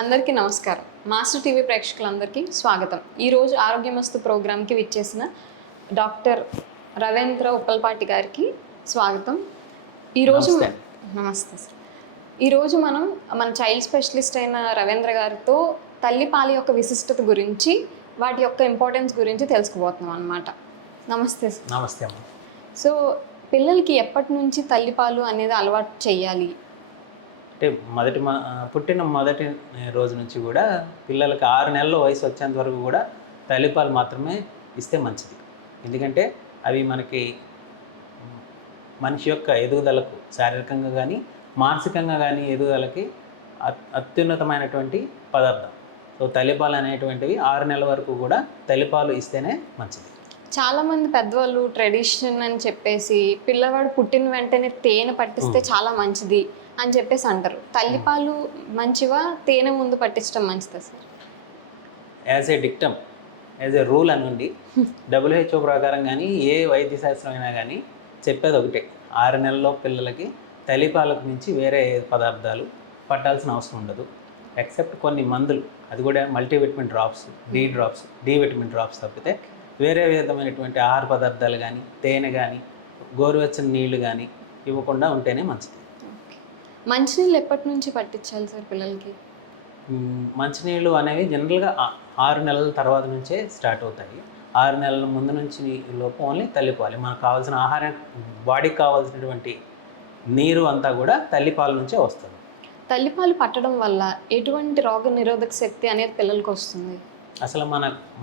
అందరికీ నమస్కారం. Master TV ప్రేక్షకులందరికీ స్వాగతం. ఈరోజు ఆరోగ్యమస్తు ప్రోగ్రామ్కి విచ్చేసిన డాక్టర్ రవేంద్ర ఉప్పల్పాటి గారికి స్వాగతం. ఈరోజు నమస్తే సార్. ఈరోజు మనం మన చైల్డ్ స్పెషలిస్ట్ అయిన రవేంద్ర గారితో తల్లిపాల యొక్క విశిష్టత గురించి, వాటి యొక్క ఇంపార్టెన్స్ గురించి తెలుసుకోబోతున్నాం అన్నమాట. నమస్తే సార్. నమస్తే అమ్మ. సో పిల్లలకి ఎప్పటి నుంచి తల్లిపాలు అనేది అలవాటు చేయాలి? అంటే పుట్టిన మొదటి రోజు నుంచి కూడా పిల్లలకి 6 నెలల వయసు వచ్చేంత వరకు కూడా తల్లిపాలు మాత్రమే ఇస్తే మంచిది. ఎందుకంటే అవి మనకి మనిషి యొక్క ఎదుగుదలకు, శారీరకంగా కానీ మానసికంగా కానీ ఎదుగుదలకి అత్యున్నతమైనటువంటి పదార్థం. సో తల్లిపాలు అనేటువంటివి 6 నెలల వరకు కూడా తల్లిపాలు ఇస్తేనే మంచిది. చాలామంది పెద్దవాళ్ళు ట్రెడిషన్ అని చెప్పేసి పిల్లవాడు పుట్టిన వెంటనే తేనె పట్టిస్తే చాలా మంచిది అని చెప్పేసి అంటారు. తల్లిపాలు మంచివా, తేనె ముందు పట్టించడం మంచిదా సార్? యాజ్ ఏ రూల్ అనుండి WHO ప్రకారం కానీ ఏ వైద్య శాస్త్రం అయినా కానీ చెప్పేది ఒకటే, 6 నెలల్లో పిల్లలకి తల్లిపాలకు మించి వేరే పదార్థాలు పట్టాల్సిన అవసరం ఉండదు. ఎక్సెప్ట్ కొన్ని మందులు, అది కూడా multivitamin drops, D vitamin drops తప్పితే వేరే విధమైనటువంటి ఆహార పదార్థాలు కానీ, తేనె కానీ, గోరువెచ్చని నీళ్లు కానీ ఇవ్వకుండా ఉంటేనే మంచిది. మంచినీళ్ళు ఎప్పటి నుంచి పట్టించాలి సార్ పిల్లలకి? మంచినీళ్ళు అనేవి జనరల్గా 6 నెలల తర్వాత నుంచే స్టార్ట్ అవుతాయి. 6 నెలల ముందు నుంచి లోపు ఓన్లీ తల్లిపాలు. మనకు కావాల్సిన ఆహారం, బాడీకి కావాల్సినటువంటి నీరు అంతా కూడా తల్లిపాల నుంచే వస్తుంది. తల్లిపాలు పట్టడం వల్ల ఎటువంటి రోగ నిరోధక శక్తి అనేది పిల్లలకు వస్తుంది? అసలు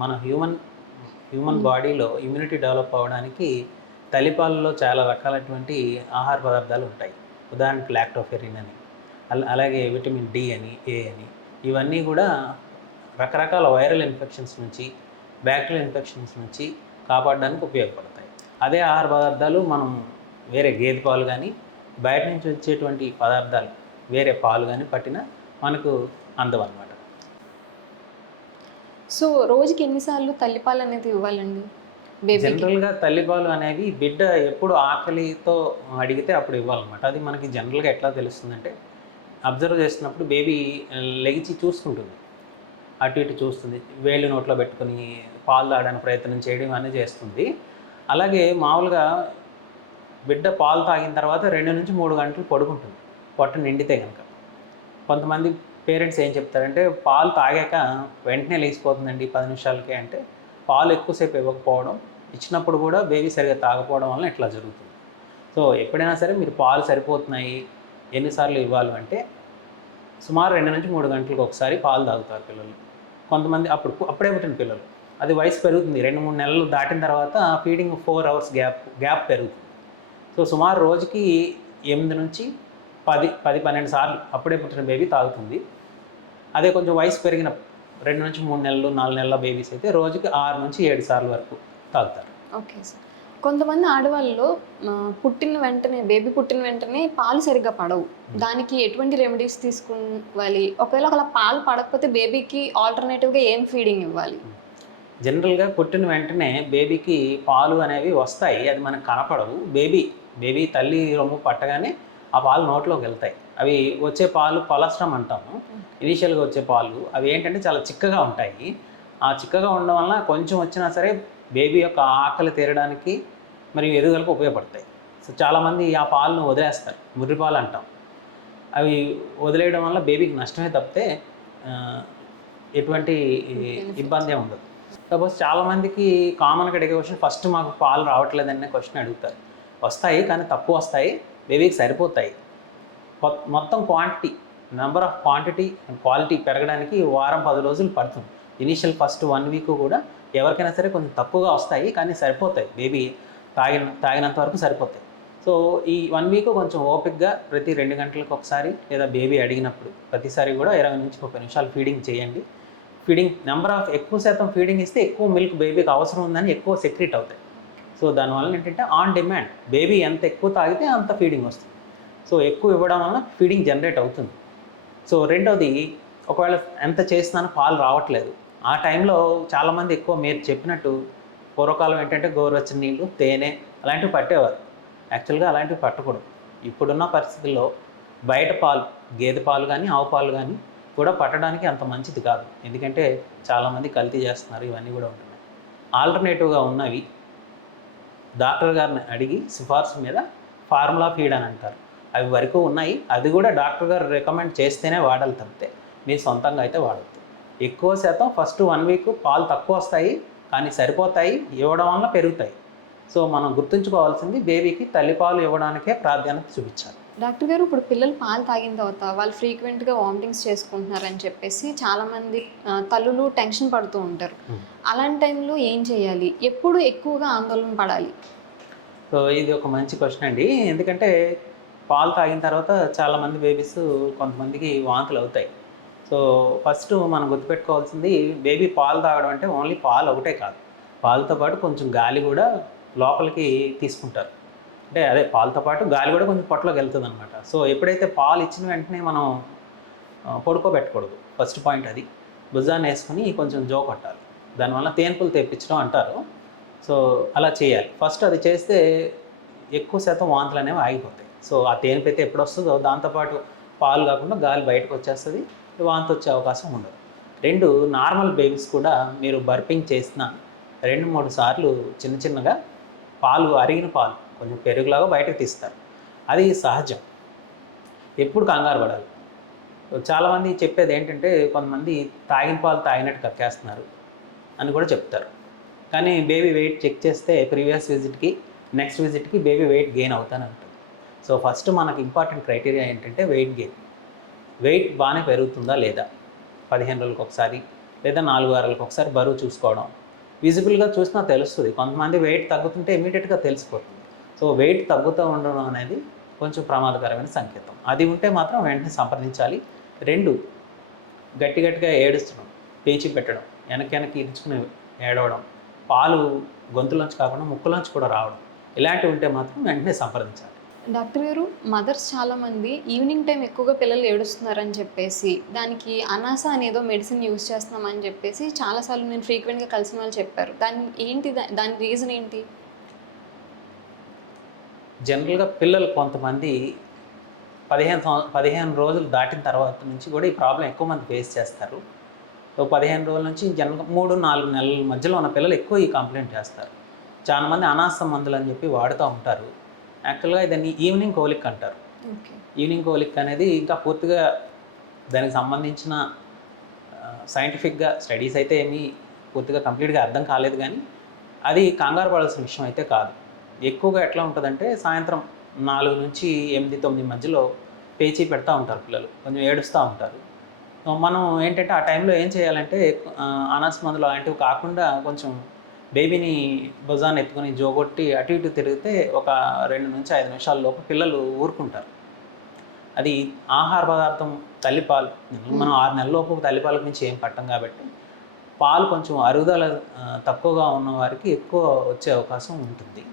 మన హ్యూమన్ బాడీలో ఇమ్యూనిటీ డెవలప్ అవ్వడానికి తల్లిపాలలో చాలా రకాలైనటువంటి ఆహార పదార్థాలు ఉంటాయి. ఉదాహరణకి లాక్టోఫెరిన్ అని, అలాగే విటమిన్ డి అని, ఏ అని, ఇవన్నీ కూడా రకరకాల వైరల్ ఇన్ఫెక్షన్స్ నుంచి, బ్యాక్టీరియల్ ఇన్ఫెక్షన్స్ నుంచి కాపాడడానికి ఉపయోగపడతాయి. అదే ఆహార పదార్థాలు మనం వేరే గేదె పాలు కానీ, బయట నుంచి వచ్చేటువంటి పదార్థాలు వేరే పాలు కానీ పట్టినా మనకు అందవన్నమాట. సో రోజుకి ఎన్నిసార్లు తల్లిపాలు అనేది ఇవ్వాలండి? జనరల్గా తల్లిపాలు అనేవి బిడ్డ ఎప్పుడు ఆకలితో అడిగితే అప్పుడు ఇవ్వాలన్నమాట. అది మనకి జనరల్గా ఎట్లా తెలుస్తుందంటే, అబ్జర్వ్ చేస్తున్నప్పుడు బేబీ లెగిచి చూసుకుంటుంది, అటు ఇటు చూస్తుంది, వేళ్ళు నోట్లో పెట్టుకొని పాలు తాగడానికి ప్రయత్నం చేయడం అనేది చేస్తుంది. అలాగే మామూలుగా బిడ్డ పాలు తాగిన తర్వాత 2 నుంచి 3 గంటలు పడుకుంటుంది, పొట్ట నిండితే కనుక. కొంతమంది పేరెంట్స్ ఏం చెప్తారంటే, పాలు తాగాక వెంటనే లేచిపోతుందండి 10 నిమిషాలకే అంటే, పాలు ఎక్కువసేపు ఇవ్వకపోవడం, ఇచ్చినప్పుడు కూడా బేబీ సరిగా తాగకపోవడం వల్ల ఇట్లా జరుగుతుంది. సో ఎప్పుడైనా సరే మీరు పాలు సరిపోతున్నాయి, ఎన్నిసార్లు ఇవ్వాలి అంటే, సుమారు 2 నుంచి 3 గంటలకు ఒకసారి పాలు తాగుతారు పిల్లలు. కొంతమంది అప్పుడే పుట్టిన పిల్లలు, అది వయసు పెరుగుతుంది, 2-3 నెలలు దాటిన తర్వాత ఫీడింగ్ 4 అవర్స్ గ్యాప్ పెరుగుతుంది. సో సుమారు రోజుకి 8 నుంచి 10-12 సార్లు అప్పుడే పుట్టిన బేబీ తాగుతుంది. అదే కొంచెం వయసు పెరిగిన 2 నుంచి 3 నెలలు 4 నెలల బేబీస్ అయితే రోజుకి 6 నుంచి 7 సార్లు వరకు తాగుతారు. Okay sir. కొంతమంది ఆడవాళ్ళలో బేబీ పుట్టిన వెంటనే పాలు సరిగ్గా పడవు. దానికి ఎటువంటి రెమెడీస్ తీసుకోవాలి? ఒకవేళ పాలు పడకపోతే బేబీకి ఆల్టర్నేటివ్గా ఏం ఫీడింగ్ ఇవ్వాలి? జనరల్గా పుట్టిన వెంటనే బేబీకి పాలు అనేవి వస్తాయి, అది మనకు కనపడవు. బేబీ తల్లి రొమ్ము పట్టగానే ఆ పాలు నోట్లోకి వెళ్తాయి. అవి వచ్చే పాలు కొలెస్ట్రామ్ అంటాము. ఇనీషియల్గా వచ్చే పాలు అవి ఏంటంటే చాలా చిక్కగా ఉంటాయి. ఆ చిక్కగా ఉండడం వలన కొంచెం వచ్చినా సరే బేబీ యొక్క ఆకలి తీరడానికి మరియు ఎదుగుదలకు ఉపయోగపడతాయి. సో చాలామంది ఆ పాలను వదిలేస్తారు, ముర్రి పాలు అంటాం. అవి వదిలేయడం వల్ల బేబీకి నష్టమే తప్పితే ఎటువంటి ఇబ్బంది ఉండదు. సపోజ్ చాలామందికి కామన్గా అడిగే క్వశ్చన్, ఫస్ట్ మాకు పాలు రావట్లేదనే క్వశ్చన్ అడుగుతారు. వస్తాయి, కానీ తక్కువ వస్తాయి, బేబీకి సరిపోతాయి. మొత్తం number of quantity and quality పెరగడానికి 1-10 రోజులు పడుతుంది. ఇనీషియల్ ఫస్ట్ 1 వీక్ కూడా ఎవరికైనా సరే కొంచెం తక్కువగా వస్తాయి, కానీ సరిపోతాయి, బేబీ తాగినంత వరకు సరిపోతాయి. సో ఈ 1 వీక్ కొంచెం ఓపిక్గా ప్రతి 2 గంటలకు ఒకసారి, లేదా బేబీ అడిగినప్పుడు ప్రతిసారి కూడా 20 నుంచి 30 నిమిషాలు ఫీడింగ్ చేయండి. ఎక్కువ శాతం ఫీడింగ్ ఇస్తే ఎక్కువ మిల్క్ బేబీకి అవసరం ఉందని ఎక్కువ సెక్రెట్ అవుతాయి. సో దానివల్ల ఏంటంటే ఆన్ డిమాండ్ బేబీ ఎంత ఎక్కువ తాగితే అంత ఫీడింగ్ వస్తుంది. సో ఎక్కువ ఇవ్వడం వలన ఫీడింగ్ జనరేట్ అవుతుంది. సో రెండోది, ఒకవేళ ఎంత చేస్తున్నానో పాలు రావట్లేదు, ఆ టైంలో చాలామంది ఎక్కువ మీరు చెప్పినట్టు పూర్వకాలం ఏంటంటే గోరువెచ్చని నీళ్ళు, తేనె అలాంటివి పట్టేవారు. యాక్చువల్గా అలాంటివి పట్టకూడదు. ఇప్పుడున్న పరిస్థితుల్లో బయట పాలు, గేదె పాలు కానీ, ఆవు పాలు కానీ కూడా పట్టడానికి అంత మంచిది కాదు. ఎందుకంటే చాలామంది కల్తీ చేస్తున్నారు, ఇవన్నీ కూడా ఉంటున్నాయి. ఆల్టర్నేటివ్గా ఉన్నవి డాక్టర్ గారిని అడిగి సిఫార్సు మీద ఫార్ములా ఫీడ్ అని అంటారు, అవి వరకు ఉన్నాయి. అది కూడా డాక్టర్ గారు రికమెండ్ చేస్తేనే వాడాలి తప్పితే మీ సొంతంగా అయితే వాడద్దు. ఎక్కువ శాతం ఫస్ట్ 1 వీక్ పాలు తక్కువ వస్తాయి, కానీ సరిపోతాయి, ఇవ్వడం వల్ల పెరుగుతాయి. సో మనం గుర్తుంచుకోవాల్సింది బేబీకి తల్లిపాలు ఇవ్వడానికే ప్రాధాన్యత చూపించాలి. డాక్టర్ గారు, ఇప్పుడు పిల్లలు పాలు తాగిన తర్వాత వాళ్ళు ఫ్రీక్వెంట్గా వామిటింగ్స్ చేసుకుంటున్నారని చెప్పేసి చాలామంది తల్లులు టెన్షన్ పడుతూ ఉంటారు. అలాంటి టైంలో ఏం చేయాలి? ఎప్పుడు ఎక్కువగా ఆందోళన పడాలి? సో ఇది ఒక మంచి క్వశ్చన్ అండి. ఎందుకంటే పాలు తాగిన తర్వాత చాలామంది బేబీస్ కొంతమందికి వాంతులు అవుతాయి. సో ఫస్ట్ మనం గుర్తుపెట్టుకోవాల్సింది, బేబీ పాలు తాగడం అంటే ఓన్లీ పాలు ఒకటే కాదు, పాలతో పాటు కొంచెం గాలి కూడా లోపలికి తీసుకుంటారు. అంటే అదే పాలతో పాటు గాలి కూడా కొంచెం పొట్టలోకి వెళ్తుంది అనమాట. సో ఎప్పుడైతే పాలు ఇచ్చిన వెంటనే మనం పడుకోబెట్టకూడదు. ఫస్ట్ పాయింట్ అది. భుజాన్ని వేసుకుని కొంచెం జో కొట్టాలి. దానివల్ల తేన్పులు తెప్పించడం అంటారు. సో అలా చేయాలి. ఫస్ట్ అది చేస్తే ఎక్కువ శాతం వాంతులు అనేవి ఆగిపోతాయి. సో ఆ తేన్పు అయితే ఎప్పుడు వస్తుందో దాంతోపాటు పాలు కాకుండా గాలి బయటకు వచ్చేస్తుంది, వాంతి వచ్చే అవకాశం ఉండదు. 2, నార్మల్ బేబీస్ కూడా మీరు బర్పింగ్ చేసిన 2-3 సార్లు చిన్న చిన్నగా పాలు, అరిగిన పాలు కొంచెం పెరుగులాగా బయటకు తీస్తారు. అది సహజం, ఎప్పుడు కంగారు పడాలి. చాలామంది చెప్పేది ఏంటంటే, కొంతమంది తాగిన పాలు తాగినట్టు కక్కేస్తున్నారు అని కూడా చెప్తారు. కానీ బేబీ వెయిట్ చెక్ చేస్తే ప్రీవియస్ విజిట్కి నెక్స్ట్ విజిట్కి బేబీ వెయిట్ గెయిన్ అవుతానే ఉంటుంది. సో ఫస్ట్ మనకు ఇంపార్టెంట్ క్రైటీరియా ఏంటంటే వెయిట్ గెయిన్. వెయిట్ బాగానే పెరుగుతుందా లేదా, 15 రోజులకు ఒకసారి లేదా 4 వారాలకు ఒకసారి బరువు చూసుకోవడం. విజిబుల్గా చూసినా తెలుస్తుంది. కొంతమంది వెయిట్ తగ్గుతుంటే ఇమీడియట్గా తెలిసిపోతుంది. సో వెయిట్ తగ్గుతూ ఉండడం అనేది కొంచెం ప్రమాదకరమైన సంకేతం. అది ఉంటే మాత్రం వెంటనే సంప్రదించాలి. 2, గట్టిగా ఏడుస్తడం, పేచి పెట్టడం, వెనక్కి ఇరుచుకుని ఏడవడం, పాలు గొంతులోంచి కాకుండా ముక్కులోంచి కూడా రావడం, ఇలాంటివి ఉంటే మాత్రం వెంటనే సంప్రదించాలి. డాక్టర్ గారు, మదర్స్ చాలామంది ఈవినింగ్ టైం ఎక్కువగా పిల్లలు ఏడుస్తున్నారని చెప్పేసి దానికి అనాస అనేదో మెడిసిన్ యూజ్ చేస్తున్నామని చెప్పేసి చాలాసార్లు నేను ఫ్రీక్వెంట్గా కలిసిన వాళ్ళు చెప్పారు. దాని రీజన్ ఏంటి? జనరల్గా పిల్లలు కొంతమంది 15 రోజులు దాటిన తర్వాత నుంచి కూడా ఈ ప్రాబ్లం ఎక్కువ మంది ఫేస్ చేస్తారు. సో 15 రోజుల నుంచి జనరల్గా 3-4 నెలల మధ్యలో ఉన్న పిల్లలు ఎక్కువ ఈ కంప్లైంట్ చేస్తారు. చాలామంది అనాస మందులు అని చెప్పి వాడుతూ ఉంటారు. యాక్చువల్గా దాన్ని ఈవినింగ్ కోలిక్ అంటారు. ఈవినింగ్ కోలిక్ అనేది ఇంకా పూర్తిగా దానికి సంబంధించిన సైంటిఫిక్గా స్టడీస్ అయితే ఏమీ పూర్తిగా కంప్లీట్గా అర్థం కాలేదు. కానీ అది కంగారు పడాల్సిన విషయం అయితే కాదు. ఎక్కువగా ఎట్లా ఉంటుందంటే, సాయంత్రం 4 నుంచి 8-9 మధ్యలో పేచీ పెడతా ఉంటారు పిల్లలు, కొంచెం ఏడుస్తూ ఉంటారు. మనం ఏంటంటే ఆ టైంలో ఏం చేయాలంటే, అనాస మందులు అలాంటివి కాకుండా కొంచెం బేబీని భుజాన్ని ఎత్తుకొని జోగొట్టి అటు ఇటు తిరిగితే ఒక 2 నుంచి 5 నిమిషాల లోపు పిల్లలు ఊరుకుంటారు. అది ఆహార పదార్థం తల్లిపాలు, మనం 6 నెలల లోపు తల్లిపాలకు నుంచి ఏం పట్టం కాబట్టి పాలు కొంచెం అరుగుదల తక్కువగా ఉన్న వారికి ఎక్కువ వచ్చే అవకాశం ఉంటుంది.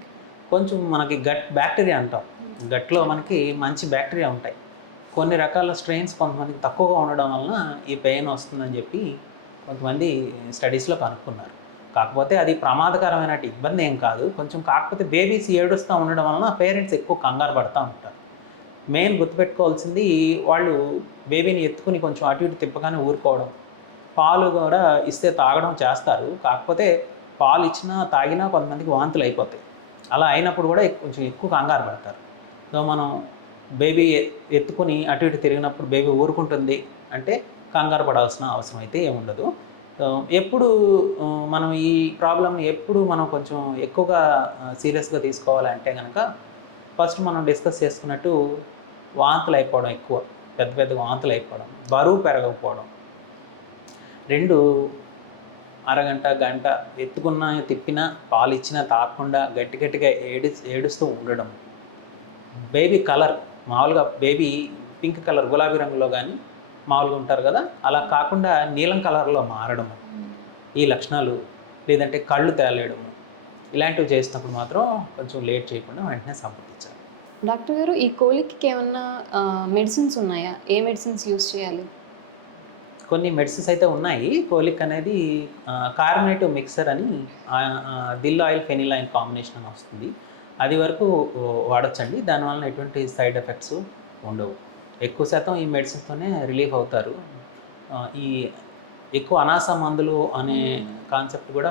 కొంచెం మనకి గట్ బ్యాక్టీరియా అంటాం, గట్లో మనకి మంచి బ్యాక్టీరియా ఉంటాయి. కొన్ని రకాల స్ట్రెయిన్స్ కొంతమందికి తక్కువగా ఉండడం వలన ఈ పెయిన్ వస్తుందని చెప్పి కొంతమంది స్టడీస్లో కనుక్కున్నారు. కాకపోతే అది ప్రమాదకరమైన ఇబ్బంది ఏం కాదు. కొంచెం కాకపోతే బేబీస్ ఏడుస్తూ ఉండడం వలన పేరెంట్స్ ఎక్కువ కంగారు పడుతూ ఉంటారు. మెయిన్ గుర్తుపెట్టుకోవాల్సింది, వాళ్ళు బేబీని ఎత్తుకుని కొంచెం అటు ఇటు తిప్పగానే ఊరుకోవడం, పాలు కూడా ఇస్తే తాగడం చేస్తారు. కాకపోతే పాలు ఇచ్చినా తాగినా కొంతమందికి వాంతులు అయిపోతాయి. అలా అయినప్పుడు కూడా కొంచెం ఎక్కువ కంగారు పడతారు. సో మనం బేబీ ఎత్తుకుని అటు ఇటు తిరిగినప్పుడు బేబీ ఊరుకుంటుంది అంటే కంగారు పడాల్సిన అవసరం అయితే ఏముండదు. ఎప్పుడు మనం ఈ ప్రాబ్లమ్ని ఎప్పుడు మనం కొంచెం ఎక్కువగా సీరియస్గా తీసుకోవాలంటే కనుక, ఫస్ట్ మనం డిస్కస్ చేసుకున్నట్టు వాంతులు అయిపోవడం, ఎక్కువ పెద్ద వాంతులు అయిపోవడం, బరువు పెరగకపోవడం. 2, అరగంట గంట ఎత్తుకున్నా తిప్పినా పాలు ఇచ్చినా తాగకుండా గట్టిగా ఏడుస్తూ ఉండడం. బేబీ కలర్, మామూలుగా బేబీ పింక్ కలర్ గులాబీ రంగులో కానీ మామూలుగా ఉంటారు కదా, అలా కాకుండా నీలం కలర్లో మారడం, ఈ లక్షణాలు. లేదంటే కళ్ళు తేలేయడము, ఇలాంటివి చేసినప్పుడు మాత్రం కొంచెం లేట్ చేయకుండా వెంటనే సంప్రదించాలి. డాక్టర్ గారు, ఈ కోలిక్కి ఏమన్నా మెడిసిన్స్ ఉన్నాయా? ఏ మెడిసిన్స్ యూజ్ చేయాలి? కొన్ని మెడిసిన్స్ అయితే ఉన్నాయి. కోలిక్ అనేది కార్బోనేటివ్ మిక్సర్ అని దిల్ ఆయిల్ ఫెనిల్ ఆయిల్ కాంబినేషన్ అని వస్తుంది. అది వరకు వాడచ్చండి. దానివల్ల ఎటువంటి సైడ్ ఎఫెక్ట్స్ ఉండవు. ఎక్కువ శాతం ఈ మెడిసిన్స్తోనే రిలీఫ్ అవుతారు. ఈ ఎక్కువ అనాస మందులు అనే కాన్సెప్ట్ కూడా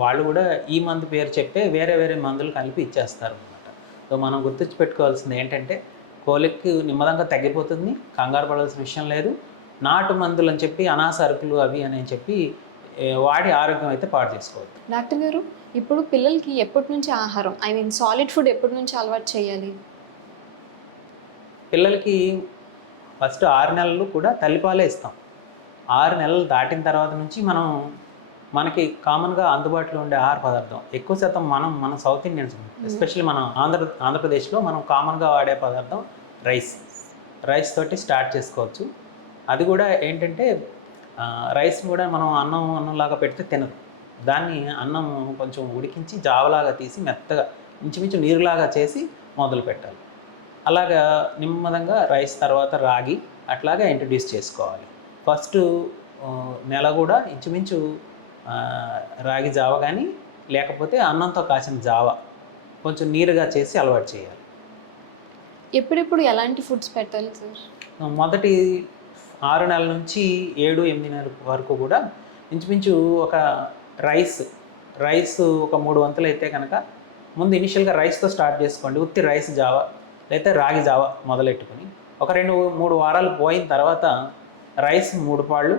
వాళ్ళు కూడా ఈ మందు పేరు చెప్తే వేరే వేరే మందులు కలిపి ఇచ్చేస్తారు అనమాట. సో మనం గుర్తుంచుపెట్టుకోవాల్సింది ఏంటంటే కోలిక్ నిమ్మదంగా తగ్గిపోతుంది, కంగారు పడాల్సిన విషయం లేదు. నాటు మందులు అని చెప్పి అనాస అరుకులు అవి అని చెప్పి వాడి ఆరోగ్యం అయితే పాడు చేసుకోవద్దు. డాక్టర్ గారు, ఇప్పుడు పిల్లలకి ఎప్పటి నుంచి ఆహారం, ఐ మీన్ సాలిడ్ ఫుడ్ ఎప్పటి నుంచి అలవాటు చేయాలి? పిల్లలకి ఫస్ట్ 6 నెలలు కూడా తల్లిపాలే ఇస్తాం. 6 నెలలు దాటిన తర్వాత నుంచి మనకి కామన్గా అందుబాటులో ఉండే ఆహార పదార్థం ఎక్కువ శాతం మన సౌత్ ఇండియన్స్ ఎస్పెషల్లీ మన ఆంధ్రప్రదేశ్లో మనం కామన్గా వాడే పదార్థం రైస్ తోటి స్టార్ట్ చేసుకోవచ్చు. అది కూడా ఏంటంటే రైస్ కూడా మనం అన్నంలాగా పెడితే తినదు. దాన్ని అన్నం కొంచెం ఉడికించి జావలాగా తీసి మెత్తగా ఇంచుమించు నీరులాగా చేసి మొదలు పెట్టాలి. అలాగా నెమ్మదంగా రైస్ తర్వాత రాగి అట్లాగా ఇంట్రడ్యూస్ చేసుకోవాలి. ఫస్ట్ నెల కూడా ఇంచుమించు రాగి జావ కానీ లేకపోతే అన్నంతో కాసిన జావ కొంచెం నీరుగా చేసి అలవాటు చేయాలి. ఎప్పుడెప్పుడు ఎలాంటి ఫుడ్స్ పెట్టాలి సార్? మొదటి 6 నెలల నుంచి 7-8 నెలల వరకు కూడా ఇంచుమించు ఒక రైస్ ఒక 3 వంతులు అయితే కనుక ముందు ఇనిషియల్గా రైస్తో స్టార్ట్ చేసుకోండి. ఉత్తి రైస్ జావ లేకపోతే రాగి జావ మొదలెట్టుకుని ఒక 2-3 వారాలు పోయిన తర్వాత రైస్ 3 పాళ్ళు,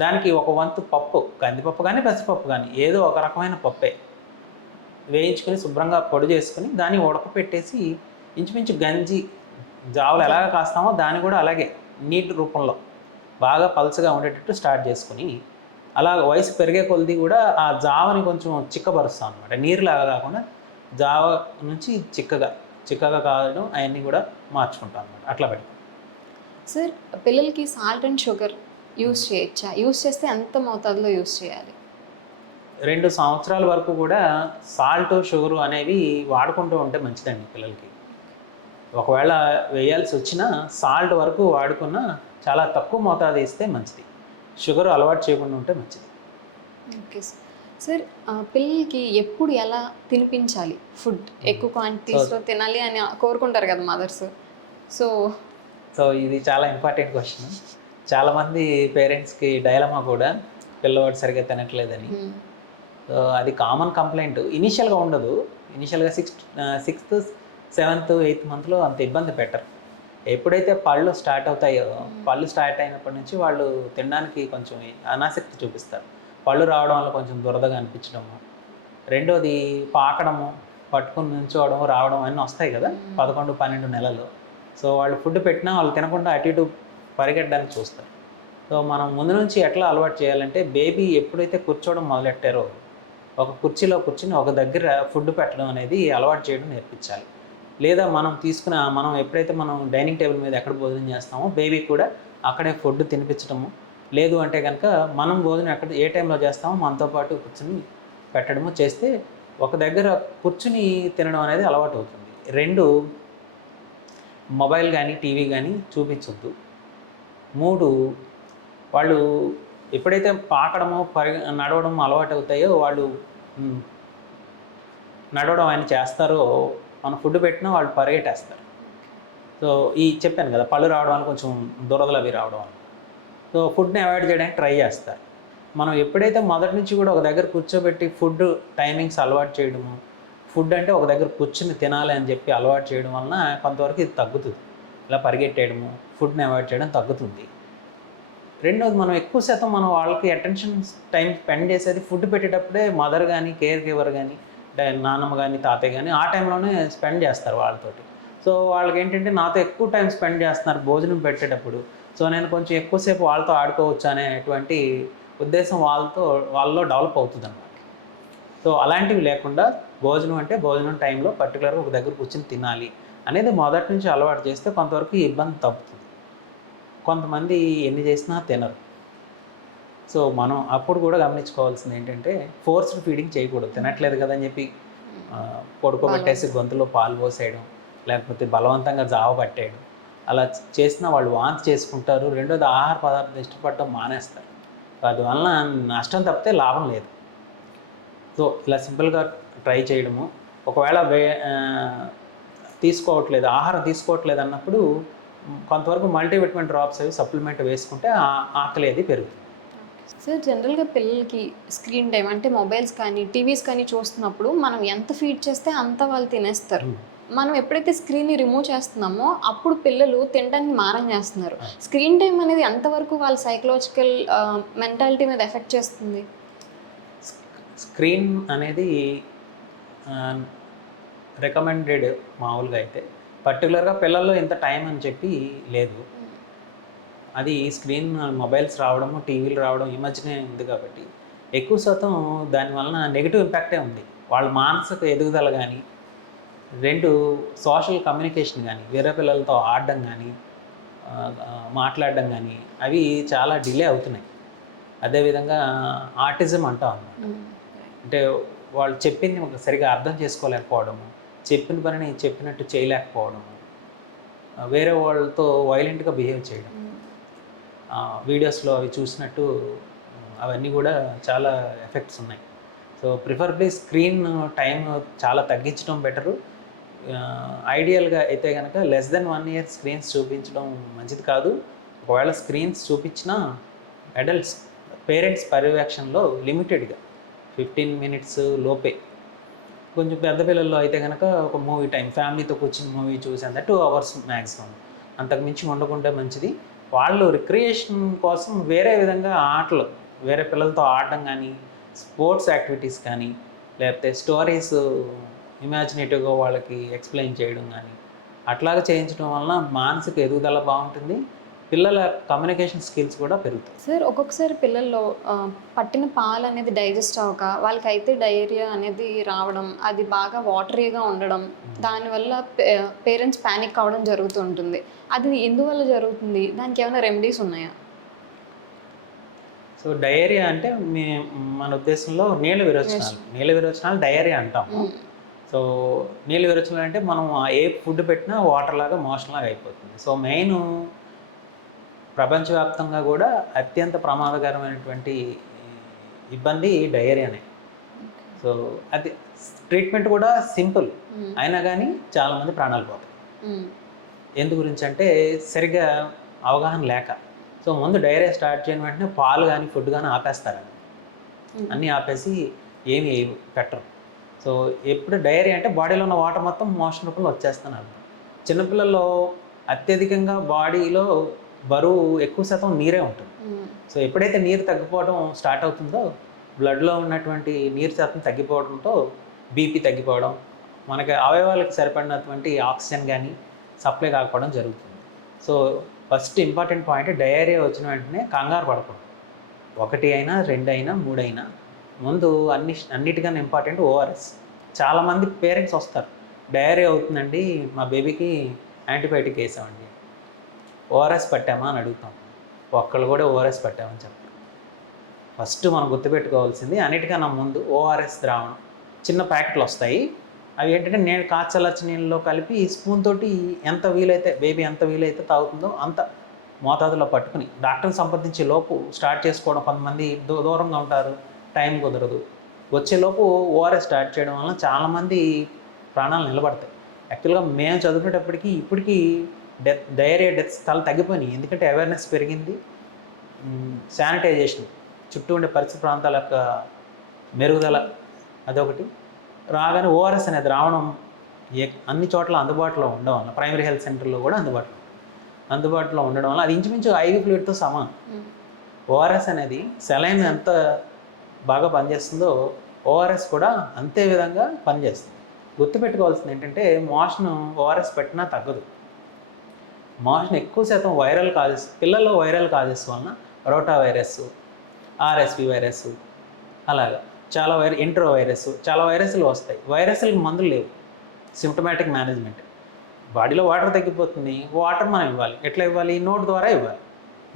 దానికి 1 వంతు పప్పు, కందిపప్పు కానీ పెసరపప్పు కానీ ఏదో ఒక రకమైన పప్పే వేయించుకొని శుభ్రంగా పొడి చేసుకుని దాన్ని ఉడకపెట్టేసి ఇంచుమించు గంజి జావలు ఎలాగ కాస్తామో దాన్ని కూడా అలాగే నీటి రూపంలో బాగా పల్చగా ఉండేటట్టు స్టార్ట్ చేసుకుని అలా వయసు పెరిగే కొలది కూడా ఆ జావని కొంచెం చిక్కబరుస్తాం అనమాట. నీరులాగా కాకుండా జావ నుంచి చిక్కగా కావడం అవన్నీ కూడా మార్చుకుంటాం అనమాట. అట్లా పెడతాం. సార్, పిల్లలకి సాల్ట్ అండ్ షుగర్ యూస్ చేయొచ్చా? యూస్ చేస్తే ఎంత మోతాదులో యూస్ చేయాలి? 2 సంవత్సరాల వరకు కూడా సాల్ట్ షుగరు అనేవి వాడుకుంటూ ఉంటే మంచిదండి పిల్లలకి. ఒకవేళ వేయాల్సి వచ్చినా సాల్ట్ వరకు వాడుకున్నా చాలా తక్కువ మోతాదు ఇస్తే మంచిది. షుగర్ అలవాటు చేయకుండా ఉంటే మంచిది. Okay sir. సార్, పిల్లలకి ఎప్పుడు ఎలా తినిపించాలి? ఫుడ్ ఎక్కువ క్వాంటిటీస్లో తినాలి అని కోరుకుంటారు కదా మదర్స్. సో ఇది చాలా ఇంపార్టెంట్ క్వశ్చన్. చాలామంది పేరెంట్స్కి డైలమా కూడా పిల్లవాడు సరిగ్గా తినట్లేదని. సో అది కామన్ కంప్లైంట్. ఇనీషియల్గా ఉండదు. ఇనీషియల్గా 6th 7th 8th మంత్లో అంత ఇబ్బంది పెట్టరు. ఎప్పుడైతే పళ్ళు స్టార్ట్ అవుతాయో పళ్ళు స్టార్ట్ అయినప్పటి నుంచి వాళ్ళు తినడానికి కొంచెం అనాసక్తి చూపిస్తారు. పళ్ళు రావడం వల్ల కొంచెం దురదగా అనిపించడము, రెండోది పాకడము, పట్టుకుని నుంచోవడం రావడం అన్నీ వస్తాయి కదా 11-12 నెలలు. సో వాళ్ళు ఫుడ్ పెట్టినా వాళ్ళు తినకుండా అటు ఇటు పరిగెట్టడానికి చూస్తారు. సో మనం ముందు నుంచి ఎట్లా అలవాటు చేయాలంటే బేబీ ఎప్పుడైతే కూర్చోవడం మొదలెట్టారో ఒక కుర్చీలో కూర్చుని ఒక దగ్గర ఫుడ్ పెట్టడం అనేది అలవాటు చేయడం నేర్పించాలి. లేదా మనం ఎప్పుడైతే మనం డైనింగ్ టేబుల్ మీద ఎక్కడ భోజనం చేస్తామో బేబీకి కూడా అక్కడే ఫుడ్ తినిపించడము, లేదు అంటే కనుక మనం భోజనం ఏ టైంలో చేస్తామో మనతో పాటు కూర్చుని పెట్టడము చేస్తే ఒక దగ్గర కూర్చుని తినడం అనేది అలవాటు అవుతుంది. 2 మొబైల్ కానీ టీవీ కానీ చూపించొద్దు. 3 వాళ్ళు ఎప్పుడైతే పాకడము నడవడం అలవాటు అవుతాయో వాళ్ళు నడవడం ఆయన చేస్తారో మనం ఫుడ్ పెట్టినా వాళ్ళు పరిగెట్టేస్తారు. సో చెప్పాను కదా పళ్ళు రావడం వల్ల కొంచెం దురదలు అవి రావడం వల్ల సో ఫుడ్ని అవాయిడ్ చేయడానికి ట్రై చేస్తారు. మనం ఎప్పుడైతే మొదటి నుంచి కూడా ఒక దగ్గర కూర్చోబెట్టి ఫుడ్ టైమింగ్స్ అలవాటు చేయడము, ఫుడ్ అంటే ఒక దగ్గర కూర్చుని తినాలి అని చెప్పి అలవాటు చేయడం వలన కొంతవరకు ఇది తగ్గుతుంది. ఇలా పరిగెట్టేయడము, ఫుడ్ని అవాయిడ్ చేయడం తగ్గుతుంది. రెండోది మనం ఎక్కువ శాతం మనం వాళ్ళకి అటెన్షన్ టైం స్పెండ్ చేసేది ఫుడ్ పెట్టేటప్పుడే మదర్ కానీ కేర్ గివర్ కానీ నాన్నమ్మ కానీ తాతయ్య కానీ ఆ టైంలోనే స్పెండ్ చేస్తారు వాళ్ళతోటి. సో వాళ్ళకి ఏంటంటే నాతో ఎక్కువ టైం స్పెండ్ చేస్తున్నారు భోజనం పెట్టేటప్పుడు, సో నేను కొంచెం ఎక్కువసేపు వాళ్ళతో ఆడుకోవచ్చు అనేటువంటి ఉద్దేశం వాళ్ళలో డెవలప్ అవుతుంది అన్నమాట. సో అలాంటివి లేకుండా భోజనం అంటే భోజనం టైంలో పర్టికులర్గా ఒక దగ్గర కూర్చొని తినాలి అనేది మొదటి నుంచి అలవాటు చేస్తే కొంతవరకు ఇబ్బంది తగ్గుతుంది. కొంతమంది ఎన్ని చేసినా తినరు. సో మనం అప్పుడు కూడా గమనించుకోవాల్సింది ఏంటంటే ఫోర్స్డ్ ఫీడింగ్ చేయకూడదు. తినట్లేదు కదా అని చెప్పి పడుకోబెట్టేసి గొంతులో పాలు పోసేయడం, లేకపోతే బలవంతంగా జావ పట్టేయడం, అలా చేసినా వాళ్ళు వాంతి చేసుకుంటారు. రెండోది ఆహార పదార్థాలు ఇష్టపడడం మానేస్తారు. అందువలన నష్టం తప్పితే లాభం లేదు. సో ఇలా సింపుల్గా ట్రై చేయడము. ఒకవేళ తీసుకోవట్లేదు ఆహారం తీసుకోవట్లేదు అన్నప్పుడు కొంతవరకు మల్టీవిటమిన్ డ్రాప్స్ అవి సప్లిమెంట్ వేసుకుంటే ఆకలి అది పెరుగుతుంది. సార్ జనరల్గా పిల్లలకి స్క్రీన్ టైం అంటే మొబైల్స్ కానీ టీవీస్ కానీ చూస్తున్నప్పుడు మనం ఎంత ఫీడ్ చేస్తే అంత వాళ్ళు తినేస్తారు. మనం ఎప్పుడైతే స్క్రీన్ని రిమూవ్ చేస్తున్నామో అప్పుడు పిల్లలు తినడానికి మారం చేస్తున్నారు. స్క్రీన్ టైం అనేది ఎంతవరకు వాళ్ళ సైకలాజికల్ మెంటాలిటీ మీద ఎఫెక్ట్ చేస్తుంది? స్క్రీన్ అనేది రికమెండెడ్ మామూలుగా అయితే, పర్టికులర్గా పిల్లల్లో ఇంత టైం అని చెప్పి లేదు. అది స్క్రీన్ మొబైల్స్ రావడము, టీవీలు రావడం ఈ మధ్యనే ఉంది కాబట్టి ఎక్కువ శాతం దానివలన నెగిటివ్ ఇంపాక్టే ఉంది. వాళ్ళ మానసిక ఎదుగుదల కానీ, రెండు సోషల్ కమ్యూనికేషన్ కానీ, వేరే పిల్లలతో ఆడడం కానీ, మాట్లాడడం కానీ అవి చాలా డిలే అవుతున్నాయి. అదేవిధంగా ఆటిజం అంటాం, అంటే వాళ్ళు చెప్పింది సరిగా అర్థం చేసుకోలేకపోవడము, చెప్పిన పనిని చెప్పినట్టు చేయలేకపోవడము, వేరే వాళ్ళతో వైలెంట్గా బిహేవ్ చేయడం, వీడియోస్లో అవి చూసినట్టు అవన్నీ కూడా చాలా ఎఫెక్ట్స్ ఉన్నాయి. సో ప్రిఫరబ్లీ స్క్రీన్ టైం చాలా తగ్గించడం బెటరు. ఐడియల్గా అయితే కనుక లెస్ దెన్ 1 year స్క్రీన్స్ చూపించడం మంచిది కాదు. ఒకవేళ స్క్రీన్స్ చూపించినా అడల్ట్స్ పేరెంట్స్ పర్యవేక్షణలో లిమిటెడ్గా 15 minutes లోపే. కొంచెం పెద్ద పిల్లల్లో అయితే కనుక ఒక మూవీ టైం ఫ్యామిలీతో కూర్చుని మూవీ చూసేంత 2 hours మ్యాక్సిమం, అంతకుమించి ఉండకుంటే మంచిది. వాళ్ళు రిక్రియేషన్ కోసం వేరే విధంగా ఆటలు, వేరే పిల్లలతో ఆడడం కానీ, స్పోర్ట్స్ యాక్టివిటీస్ కానీ, లేకపోతే స్టోరీస్ ఇమాజినేటివ్గా వాళ్ళకి ఎక్స్ప్లెయిన్ చేయడం కానీ అట్లాగా చేయించడం వలన మానసిక ఎదుగుదల బాగుంటుంది, పిల్లల కమ్యూనికేషన్ స్కిల్స్ కూడా పెరుగుతాయి. సార్ ఒక్కొక్కసారి పిల్లల్లో పట్టిన పాలు అనేది డైజెస్ట్ అవ్వక వాళ్ళకైతే డయేరియా అనేది రావడం, అది బాగా వాటరీగా ఉండడం, దానివల్ల పేరెంట్స్ ప్యానిక్ అవ్వడం జరుగుతూ ఉంటుంది. అది ఎందువల్ల జరుగుతుంది? దానికి ఏమైనా రెమెడీస్ ఉన్నాయా? సో డయేరియా అంటే మన ఉద్దేశంలో నీళ్ళ విరోచనాలు డయేరియా అంటాము. సో నీళ్ళ విరోచనాలు అంటే మనం ఏ ఫుడ్ పెట్టినా వాటర్ లాగా మోషన్ లాగా అయిపోతుంది. సో మెయిన్ ప్రపంచవ్యాప్తంగా కూడా అత్యంత ప్రమాదకరమైనటువంటి ఇబ్బంది డయేరియానే. సో అది ట్రీట్మెంట్ కూడా సింపుల్ అయినా కానీ చాలామంది ప్రాణాలు పోతాయి. ఎందు గురించి అంటే సరిగ్గా అవగాహన లేక. సో ముందు డయేరియా స్టార్ట్ చేయడం వెంటనే పాలు కానీ ఫుడ్ కానీ ఆపేస్తారండి, అన్నీ ఆపేసి ఏమి పెట్టరు. సో ఎప్పుడు డయేరియా అంటే బాడీలో ఉన్న వాటర్ మొత్తం మోషన్ రూపంలో వచ్చేస్తున్నారు. చిన్నపిల్లల్లో అత్యధికంగా బాడీలో బరువు ఎక్కువ శాతం నీరే ఉంటుంది. సో ఎప్పుడైతే నీరు తగ్గిపోవడం స్టార్ట్ అవుతుందో, బ్లడ్లో ఉన్నటువంటి నీరు శాతం తగ్గిపోవడంతో బీపీ తగ్గిపోవడం, మనకి అవయవాలకు సరిపడినటువంటి ఆక్సిజన్ కానీ సప్లై కాకపోవడం జరుగుతుంది. So first important point, diarrhoea వచ్చిన వెంటనే కంగారు పడకూడదు. 1 అయినా 2 అయినా 3 అయినా ముందు అన్నిటికన్నా ఇంపార్టెంట్ ఓఆర్ఎస్. చాలామంది పేరెంట్స్ వస్తారు, డయేరియా అవుతుందండి మా బేబీకి యాంటీబయాటిక్ వేసామండి, ఓఆర్ఎస్ పట్టామా అని అడుగుతాం. ఒక్కళ్ళు కూడా ఓఆర్ఎస్ పట్టామని చెప్పారు. ఫస్ట్ మనం గుర్తుపెట్టుకోవాల్సింది అన్నిటికన్నా ముందు ఓఆర్ఎస్ ద్రావణం చిన్న ప్యాకెట్లు వస్తాయి. అవి ఏంటంటే నేను కాచలచ్చి నీళ్ళలో కలిపి స్పూన్ తోటి ఎంత వీలైతే బేబీ ఎంత వీలైతే తాగుతుందో అంత మోతాదులో పట్టుకుని డాక్టర్ని సంప్రదించే లోపు స్టార్ట్ చేసుకోవడం. కొంతమంది దూరంగా ఉంటారు, టైం కుదరదు, వచ్చేలోపు ఓఆర్ఎస్ స్టార్ట్ చేయడం వలన చాలామంది ప్రాణాలు నిలబడతాయి. యాక్చువల్గా మేము చదువుకునేటప్పటికి ఇప్పటికీ డయేరియా డెత్స్ చాలా తగ్గిపోయినాయి, ఎందుకంటే అవేర్నెస్ పెరిగింది. శానిటైజేషన్, చుట్టూ ఉండే పరిసర ప్రాంతాల యొక్క మెరుగుదల అదొకటి. రాగానే ఓఆర్ఎస్ అనేది రావడం అన్ని చోట్ల అందుబాటులో ఉండడం వల్ల, ప్రైమరీ హెల్త్ సెంటర్లో కూడా అందుబాటులో ఉండడం వల్ల అది ఇంచుమించు ఐవీ ఫ్లూయిడ్తో సమానం. ఓఆర్ఎస్ అనేది సెలైన్ ఎంత బాగా పనిచేస్తుందో ఓఆర్ఎస్ కూడా అంతే విధంగా పనిచేస్తుంది. గుర్తుపెట్టుకోవాల్సింది ఏంటంటే మోషన్ ఓఆర్ఎస్ పెట్టినా తగ్గదు. మోషన్ ఎక్కువ శాతం వైరల్ కాజెస్, పిల్లల్లో వైరల్ కాజెస్ వలన రోటా వైరస్, ఆర్ఎస్పి వైరస్, అలాగా చాలా ఇంట్రో వైరస్, చాలా వైరస్లు వస్తాయి. వైరస్లకు మందులు లేవు. సిమ్టమాటిక్ మేనేజ్మెంట్, బాడీలో వాటర్ తగ్గిపోతుంది, వాటర్ మనం ఇవ్వాలి. ఎట్లా ఇవ్వాలి? నోటు ద్వారా ఇవ్వాలి.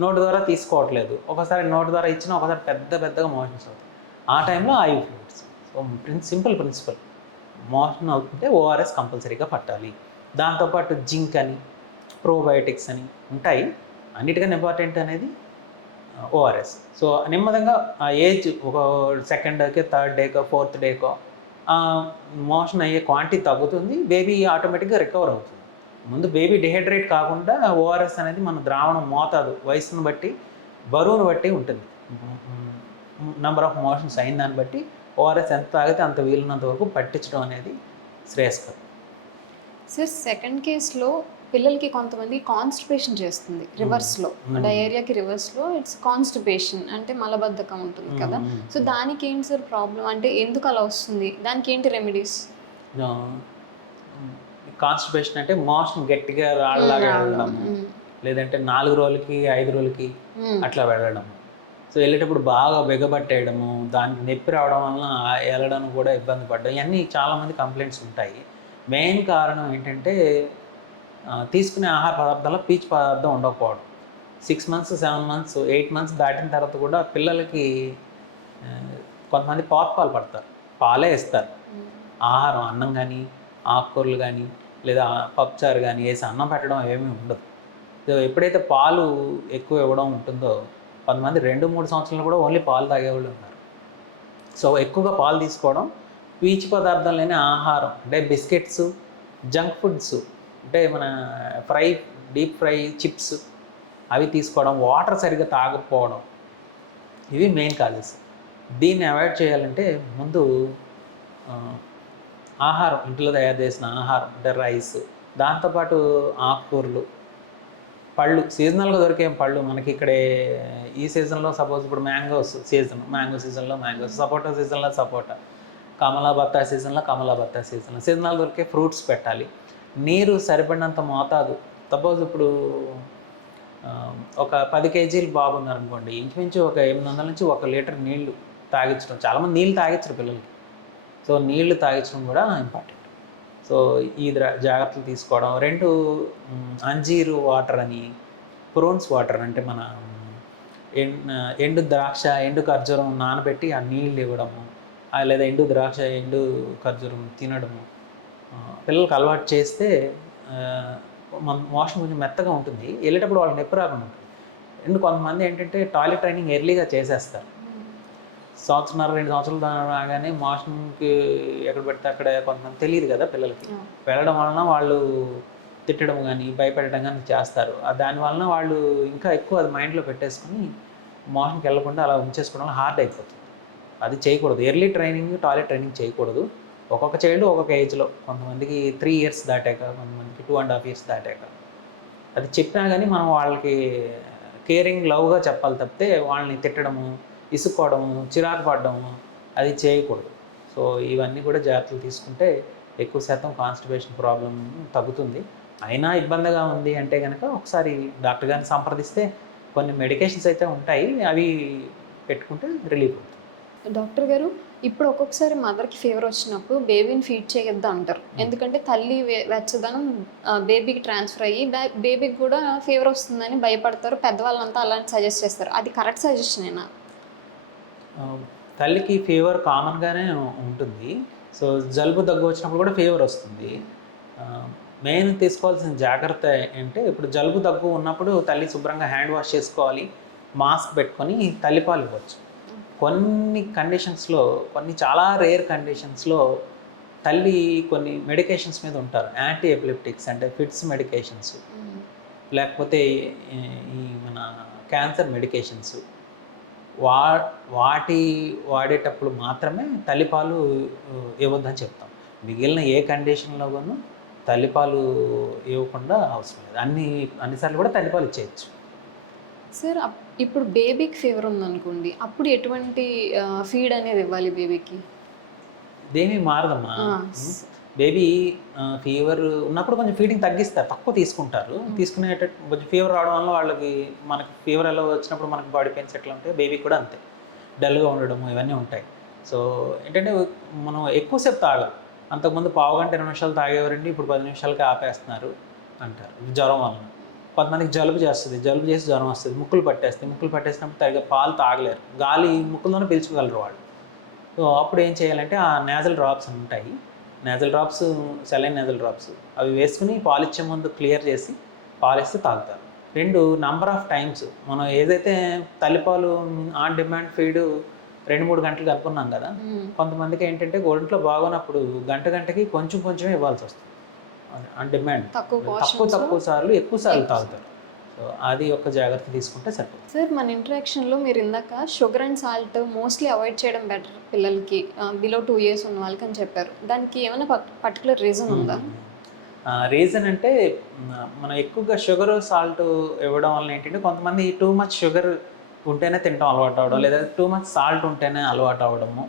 నోటు ద్వారా తీసుకోవట్లేదు, ఒకసారి నోటు ద్వారా ఇచ్చినా ఒకసారి పెద్దగా మోషన్స్ అవుతాయి. ఆ టైంలో ivy fluids. So simple principal, motion అవుతుంటే ఓఆర్ఎస్ కంపల్సరీగా పట్టాలి. దాంతోపాటు జింక్ అని, ప్రోబయోటిక్స్ అని ఉంటాయి. అన్నిటికన్నా ఇంపార్టెంట్ అనేది ఓఆర్ఎస్. సో నెమ్మదిగా ఆ ఏజ్ ఒక 2nd డేకో 3rd డేకో 4th డేకో మోషన్ అయ్యే క్వాంటిటీ తగ్గుతుంది, బేబీ ఆటోమేటిక్గా రికవర్ అవుతుంది. ముందు బేబీ డిహైడ్రేట్ కాకుండా ఓఆర్ఎస్ అనేది మన ద్రావణం మోతాదు వయసును బట్టి బరువును బట్టి ఉంటుంది. నెంబర్ ఆఫ్ మోషన్స్ అయిన దాన్ని బట్టి ఓఆర్ఎస్ ఎంత తాగితే అంత వీలున్నంత వరకు పట్టించడం అనేది శ్రేయస్కరం. సార్ సెకండ్ కేసులో పిల్లలకి కొంతమంది కాన్స్టిపేషన్ చేస్తుంది రివర్స్లో, డయేరియాకి రివర్స్లో ఇట్స్ కాన్స్టిపేషన్ అంటే మలబద్ధకం ఉంటుంది కదా. సో దానికి ఏంటి సార్ ప్రాబ్లం, అంటే ఎందుకు అలా వస్తుంది, దానికి ఏంటి రెమెడీస్? కాన్స్టిపేషన్ అంటే మోషన్ గట్టిగా రాళ్ళలాగా వెళ్ళడం, లేదంటే 4 రోజులకి 5 రోజులకి అట్లా వెళ్ళడం. సో వెళ్ళేటప్పుడు బాగా బిగబట్టేయడము, దానికి నొప్పి రావడం వలన వెళ్ళడానికి కూడా ఇబ్బంది పడడం, ఇవన్నీ చాలామంది కంప్లైంట్స్ ఉంటాయి. మెయిన్ కారణం ఏంటంటే తీసుకునే ఆహార పదార్థాల్లో పీచు పదార్థం ఉండకపోవడం. 6 months 7 months 8 months దాటిన తర్వాత కూడా పిల్లలకి కొంతమంది పాలు పడతారు, పాలే ఇస్తారు. ఆహారం అన్నం కానీ ఆకుకూరలు కానీ లేదా పప్పుచారు కానీ వేసి అన్నం పెట్టడం ఏమీ ఉండదు. సో ఎప్పుడైతే పాలు ఎక్కువ ఇవ్వడం ఉంటుందో కొంతమంది 2-3 సంవత్సరాలు కూడా ఓన్లీ పాలు తాగేవాళ్ళు ఉన్నారు. సో ఎక్కువగా పాలు తీసుకోవడం, పీచు పదార్థం లేని ఆహారం అంటే బిస్కెట్స్, జంక్ ఫుడ్స్ అంటే మన డీప్ ఫ్రై చిప్స్ అవి తీసుకోవడం, వాటర్ సరిగ్గా తాగకపోవడం, ఇవి మెయిన్ కాజెస్. దీన్ని అవాయిడ్ చేయాలంటే ముందు ఆహారం, ఇంట్లో తయారు చేసిన ఆహారం అంటే రైస్, దాంతోపాటు ఆకుకూరలు, పళ్ళు, సీజనల్గా దొరికే పళ్ళు మనకి ఇక్కడే ఈ సీజన్లో సపోజ్ ఇప్పుడు మ్యాంగోస్ సీజన్, మ్యాంగో సీజన్లో మ్యాంగోస్, సపోటా సీజన్లో సపోటా, కమలా బత్తా సీజన్లో కమలా బత్తా సీజన్లో సీజనల్ దొరికే ఫ్రూట్స్ పెట్టాలి. నీరు సరిపడినంత మోతాదు. సపోజ్ ఇప్పుడు ఒక 10 kg బాబు ఉన్నారనుకోండి, ఇంచుమించు ఒక 800 నుంచి 1 లీటర్ నీళ్లు తాగించడం. చాలామంది నీళ్ళు తాగించరు పిల్లలకి, సో నీళ్లు తాగించడం కూడా ఇంపార్టెంట్. సో ఈ జాగ్రత్తలు తీసుకోవడం. 2 అంజీరు వాటర్ అని, ప్రోన్స్ వాటర్ అంటే మన ఎండు ద్రాక్ష, ఎండు ఖర్జూరం నానబెట్టి ఆ నీళ్ళు ఇవ్వడము, లేదా ఎండు ద్రాక్ష, ఎండు ఖర్జూరం తినడము పిల్లలకు అలవాటు చేస్తే మోషన్ కొంచెం మెత్తగా ఉంటుంది, వెళ్ళేటప్పుడు వాళ్ళకి నొప్పి రాకుండా ఉంటుంది. కొంతమంది ఏంటంటే టాయిలెట్ ట్రైనింగ్ ఎర్లీగా చేసేస్తారు. 1-2 సంవత్సరాలు రాగానే మోషన్కి ఎక్కడ పెడితే అక్కడ కొంతమంది తెలియదు కదా పిల్లలకి, వెళ్ళడం వలన వాళ్ళు తిట్టడం కానీ భయపెట్టడం కానీ చేస్తారు. దానివలన వాళ్ళు ఇంకా ఎక్కువ అది మైండ్లో పెట్టేసుకుని మోషన్కి వెళ్ళకుండా అలా ఉంచేసుకోవడం హార్డ్ అయిపోతుంది. అది చేయకూడదు. ఎర్లీ ట్రైనింగ్, టాయిలెట్ ట్రైనింగ్ చేయకూడదు. ఒక్కొక్క చైల్డ్ ఒక్కొక్క ఏజ్లో, కొంతమందికి 3 years దాటాక, కొంతమందికి 2.5 years దాటాక అది చెప్పినా కానీ మనం వాళ్ళకి కేరింగ్ లవ్గా చెప్పాలి తప్పితే వాళ్ళని తిట్టడము, ఇసుక్కోవడము, చిరాకు పడడము అది చేయకూడదు. సో ఇవన్నీ కూడా జాగ్రత్తలు తీసుకుంటే ఎక్కువ శాతం కాన్స్టిపేషన్ ప్రాబ్లం తగ్గుతుంది. అయినా ఇబ్బందిగా ఉంది అంటే కనుక ఒకసారి డాక్టర్ గారిని సంప్రదిస్తే కొన్ని మెడికేషన్స్ అయితే ఉంటాయి, అవి పెట్టుకుంటే రిలీఫ్ అవుతుంది. డాక్టర్ గారు, ఇప్పుడు ఒక్కొక్కసారి మదర్కి ఫీవర్ వచ్చినప్పుడు బేబీని ఫీడ్ చేయొద్దు అంటారు, ఎందుకంటే తల్లి వెచ్చదనం బేబీకి ట్రాన్స్ఫర్ అయ్యి బేబీకి కూడా ఫీవర్ వస్తుందని భయపడతారు, పెద్దవాళ్ళంతా అలాంటి సజెస్ట్ చేస్తారు. అది కరెక్ట్ సజెషనేనా? తల్లికి ఫీవర్ కామన్గానే ఉంటుంది. సో జలుబు దగ్గు వచ్చినప్పుడు కూడా ఫీవర్ వస్తుంది. మెయిన్ తీసుకోవాల్సిన జాగ్రత్త ఏంటంటే, ఇప్పుడు జలుబు దగ్గు ఉన్నప్పుడు తల్లి శుభ్రంగా హ్యాండ్ వాష్ చేసుకోవాలి, మాస్క్ పెట్టుకొని తల్లిపాలు ఇవ్వచ్చు. కొన్ని కండిషన్స్లో, కొన్ని చాలా రేర్ కండిషన్స్లో తల్లి కొన్ని మెడికేషన్స్ మీద ఉంటారు. యాంటీ ఎపిలెప్టిక్స్ అంటే ఫిట్స్ మెడికేషన్స్, లేకపోతే ఈ మన క్యాన్సర్ మెడికేషన్స్, వాడేటప్పుడు మాత్రమే తల్లిపాలు ఇవ్వద్దని చెప్తాం. మిగిలిన ఏ కండిషన్లో కూడా తల్లిపాలు ఇవ్వకుండా అవసరం లేదు. అన్నిసార్లు కూడా తల్లిపాలు ఇచ్చేయచ్చు. సార్, ఇప్పుడు బేబీకి ఫీవర్ ఉందనుకోండి, అప్పుడు ఎటువంటి ఫీడ్ అనేది ఇవ్వాలి బేబీకి? దేమీ మారదమ్మా. బేబీ ఫీవర్ ఉన్నప్పుడు కొంచెం ఫీడింగ్ తగ్గిస్తారు, తక్కువ తీసుకుంటారు. తీసుకునేటట్టు కొంచెం ఫీవర్ రావడం వల్ల వాళ్ళకి, మనకి ఫీవర్ ఎలా వచ్చినప్పుడు మనకి బాడీ పెయిన్స్ ఎట్లా ఉంటాయి, బేబీ కూడా అంతే, డల్గా ఉండడము ఇవన్నీ ఉంటాయి. సో ఏంటంటే మనం ఎక్కువసేపు తాగాలి. అంతకుముందు 15 గంట 20 నిమిషాలు తాగేవారండి, ఇప్పుడు 10 నిమిషాలకి ఆపేస్తున్నారు అంటారు జ్వరం వలన. కొంతమందికి జలుబు చేస్తుంది, జలుబు చేసి జ్వరం వస్తుంది, ముక్కులు పట్టేసినప్పుడు తగిన పాలు తాగలేరు, గాలి ముక్కుల్లోనే పీల్చుకోగలరు వాళ్ళు. సో అప్పుడు ఏం చేయాలంటే ఆ నేజల్ డ్రాప్స్ ఉంటాయి, nasal drops, saline nasal drops, అవి వేసుకుని పాలిచ్చే ముందు క్లియర్ చేసి పాలిస్తే తాగుతారు. 2 నంబర్ ఆఫ్ టైమ్స్, మనం ఏదైతే తల్లిపాలు ఆన్ డిమాండ్ ఫీడ్ 2-3 గంటలు అనుకున్నాం కదా, కొంతమందికి ఏంటంటే ఒంట్లో బాగున్నప్పుడు గంటకి కొంచెమే ఇవ్వాల్సి వస్తుంది. డిమాండ్ తక్కువ తక్కువ portions సార్లు ఎక్కువ సార్లు తాగుతారు. సో అది ఒక జాగ్రత్త తీసుకుంటే సరిపోతుంది. సార్ మన ఇంటరాక్షన్లో మీరు ఇందాక sugar and salt mostly avoid చేయడం బెటర్ పిల్లలకి బిలో 2 years ఉన్న వాళ్ళకి అని చెప్పారు. దానికి ఏమైనా పర్టికులర్ రీజన్ ఉందా? రీజన్ అంటే మనం ఎక్కువగా షుగర్ సాల్ట్ ఇవ్వడం వల్ల ఏంటంటే కొంతమంది టూ మచ్ షుగర్ ఉంటేనే తింటాం అలవాటు అవ్వడం, లేదా టూ మచ్ సాల్ట్ ఉంటేనే అలవాటు అవ్వడము.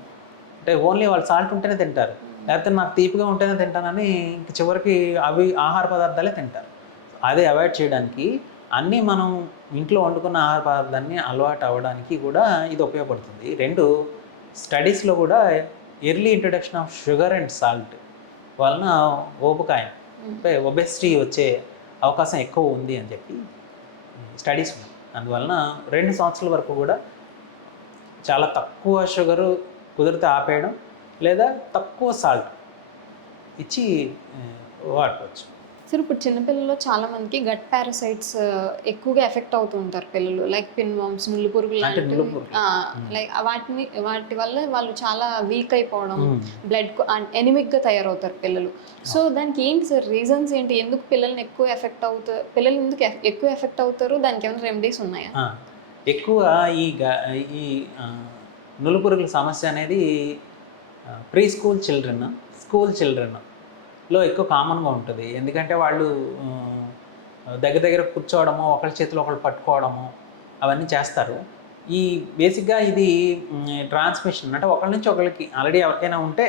అంటే ఓన్లీ వాళ్ళు సాల్ట్ ఉంటేనే తింటారు, లేకపోతే నాకు తీపిగా ఉంటేనే తింటానని ఇంక చివరికి అవి ఆహార పదార్థాలే తింటారు. అదే అవాయిడ్ చేయడానికి అన్నీ మనం ఇంట్లో వండుకున్న ఆహార పదార్థాన్ని అలవాటు అవ్వడానికి కూడా ఇది ఉపయోగపడుతుంది. రెండు స్టడీస్లో కూడా early introduction of sugar and salt వలన ఊబకాయం అంటే ఒబెసిటీ వచ్చే అవకాశం ఎక్కువ ఉంది అని చెప్పి స్టడీస్ ఉన్నాయి. అందువలన 2 సంవత్సరాల వరకు కూడా చాలా తక్కువ షుగరు కుదిరితే ఆపేయడం, లేదా తక్కువ సాల్ట్ ఇచ్చి వాడుకోవచ్చు. సార్ ఇప్పుడు చిన్నపిల్లల్లో చాలా మందికి గట్ పారాసైట్స్ ఎక్కువగా ఎఫెక్ట్ అవుతూ ఉంటారు పిల్లలు, లైక్ పిన్ వామ్స్, నుల్లి పురుగులు అంటే లాంటివి. లైక్ వాటి వల్ల వాళ్ళు చాలా వీక్ అయిపోవడం, బ్లడ్ ఎనిమిక్గా తయారవుతారు పిల్లలు. సో దానికి ఏంటి సార్ రీజన్స్ ఏంటి? ఎందుకు పిల్లల్ని ఎక్కువ ఎఫెక్ట్ అవుతారు, పిల్లలు ఎందుకు ఎక్కువ ఎఫెక్ట్ అవుతారు? దానికి ఏమైనా రెమెడీస్ ఉన్నాయా? ఎక్కువ ఈ నులుపురుగుల సమస్య అనేది ప్రీ స్కూల్ చిల్డ్రన్, స్కూల్ చిల్డ్రన్లో ఎక్కువ కామన్గా ఉంటుంది. ఎందుకంటే వాళ్ళు దగ్గర కూర్చోవడము, ఒకళ్ళ చేతిలో ఒకళ్ళు పట్టుకోవడము అవన్నీ చేస్తారు. ఈ బేసిక్గా ఇది ట్రాన్స్మిషన్ అంటే ఒకళ్ళ నుంచి ఒకళ్ళకి ఆల్రెడీ ఎవరికైనా ఉంటే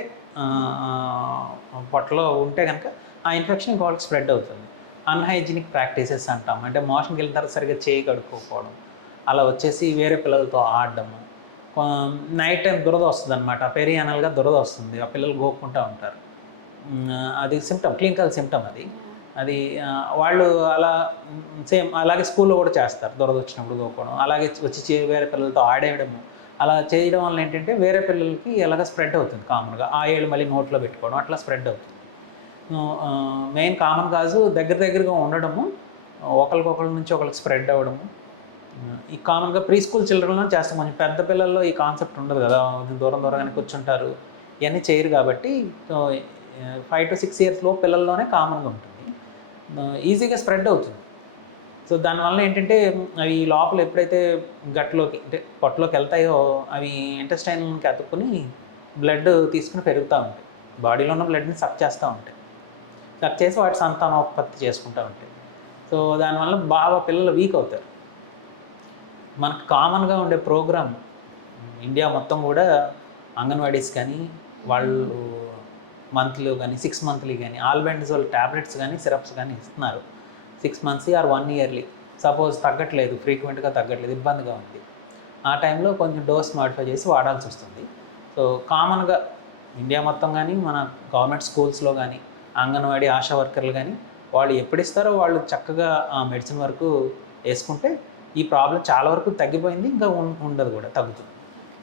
పొట్టలో ఉంటే కనుక ఆ ఇన్ఫెక్షన్ ఇంకొకరికి స్ప్రెడ్ అవుతుంది. అన్హైజీనిక్ ప్రాక్టీసెస్ అంటాం, అంటే మోషన్కి వెళ్ళిన తర్వాత సరిగ్గా చేయి కడుక్కోకపోవడం, అలా వచ్చేసి వేరే పిల్లలతో ఆడడము. నైట్ టైం దురద వస్తుంది అనమాట, పెరియానల్గా దురద వస్తుంది, ఆ పిల్లలు గోక్కుంటూ ఉంటారు. అది సిమ్టమ్, క్లినికల్ సిమ్టమ్ అది వాళ్ళు అలా సేమ్ అలాగే స్కూల్లో కూడా చేస్తారు, దురద వచ్చినప్పుడు గోక్కోవడం, అలాగే వచ్చి వేరే పిల్లలతో ఆడేయడము. అలా చేయడం వల్ల ఏంటంటే వేరే పిల్లలకి ఎలాగ స్ప్రెడ్ అవుతుంది కామన్గా, ఆ ఏళ్ళు మళ్ళీ నోట్లో పెట్టుకోవడం అట్లా స్ప్రెడ్ అవుతుంది. మెయిన్ కామన్ కాజు దగ్గరగా ఉండడము, ఒకరికొకరి నుంచి ఒకరికి స్ప్రెడ్ అవ్వడము. ఈ కామన్గా ప్రీ స్కూల్ చిల్డ్రన్లో చేస్తాం. కొంచెం పెద్ద పిల్లల్లో ఈ కాన్సెప్ట్ ఉండదు కదా, దూరంగానే కూర్చుంటారు, ఇవన్నీ చేయరు. కాబట్టి 5 to 6 years పిల్లల్లోనే కామన్గా ఉంటుంది, ఈజీగా స్ప్రెడ్ అవుతుంది. సో దానివల్ల ఏంటంటే అవి లోపల ఎప్పుడైతే గట్లోకి అంటే పొట్టలోకి వెళ్తాయో అవి ఇంటెస్టైన్కి అతుక్కుని బ్లడ్ తీసుకుని పెరుగుతూ ఉంటాయి, బాడీలో ఉన్న బ్లడ్ని సక్ చేస్తూ ఉంటాయి, సక్ చేసి వాటి సంతానోత్పత్తి చేసుకుంటూ ఉంటాయి. సో దానివల్ల బాగా పిల్లలు వీక్ అవుతారు. మనకు కామన్గా ఉండే ప్రోగ్రామ్ ఇండియా మొత్తం కూడా అంగన్వాడీస్ కానీ వాళ్ళు మంత్లీ కానీ 6 monthly కానీ ఆల్బెండజోల్ ట్యాబ్లెట్స్ కానీ సిరప్స్ కానీ ఇస్తున్నారు. 6 months ఆర్ 1 yearly. సపోజ్ తగ్గట్లేదు, ఫ్రీక్వెంట్గా తగ్గట్లేదు, ఇబ్బందిగా ఉంది, ఆ టైంలో కొంచెం డోస్ మాడిఫై చేసి వాడాల్సి వస్తుంది. సో కామన్గా ఇండియా మొత్తం కానీ మన గవర్నమెంట్ స్కూల్స్లో కానీ అంగన్వాడీ ఆశా వర్కర్లు కానీ వాళ్ళు ఎప్పుడు ఇస్తారో వాళ్ళు చక్కగా ఆ మెడిసిన్ వరకు వేసుకుంటే ఈ ప్రాబ్లం చాలా వరకు తగ్గిపోయింది, ఇంకా ఉండదు కూడా, తగ్గుతుంది.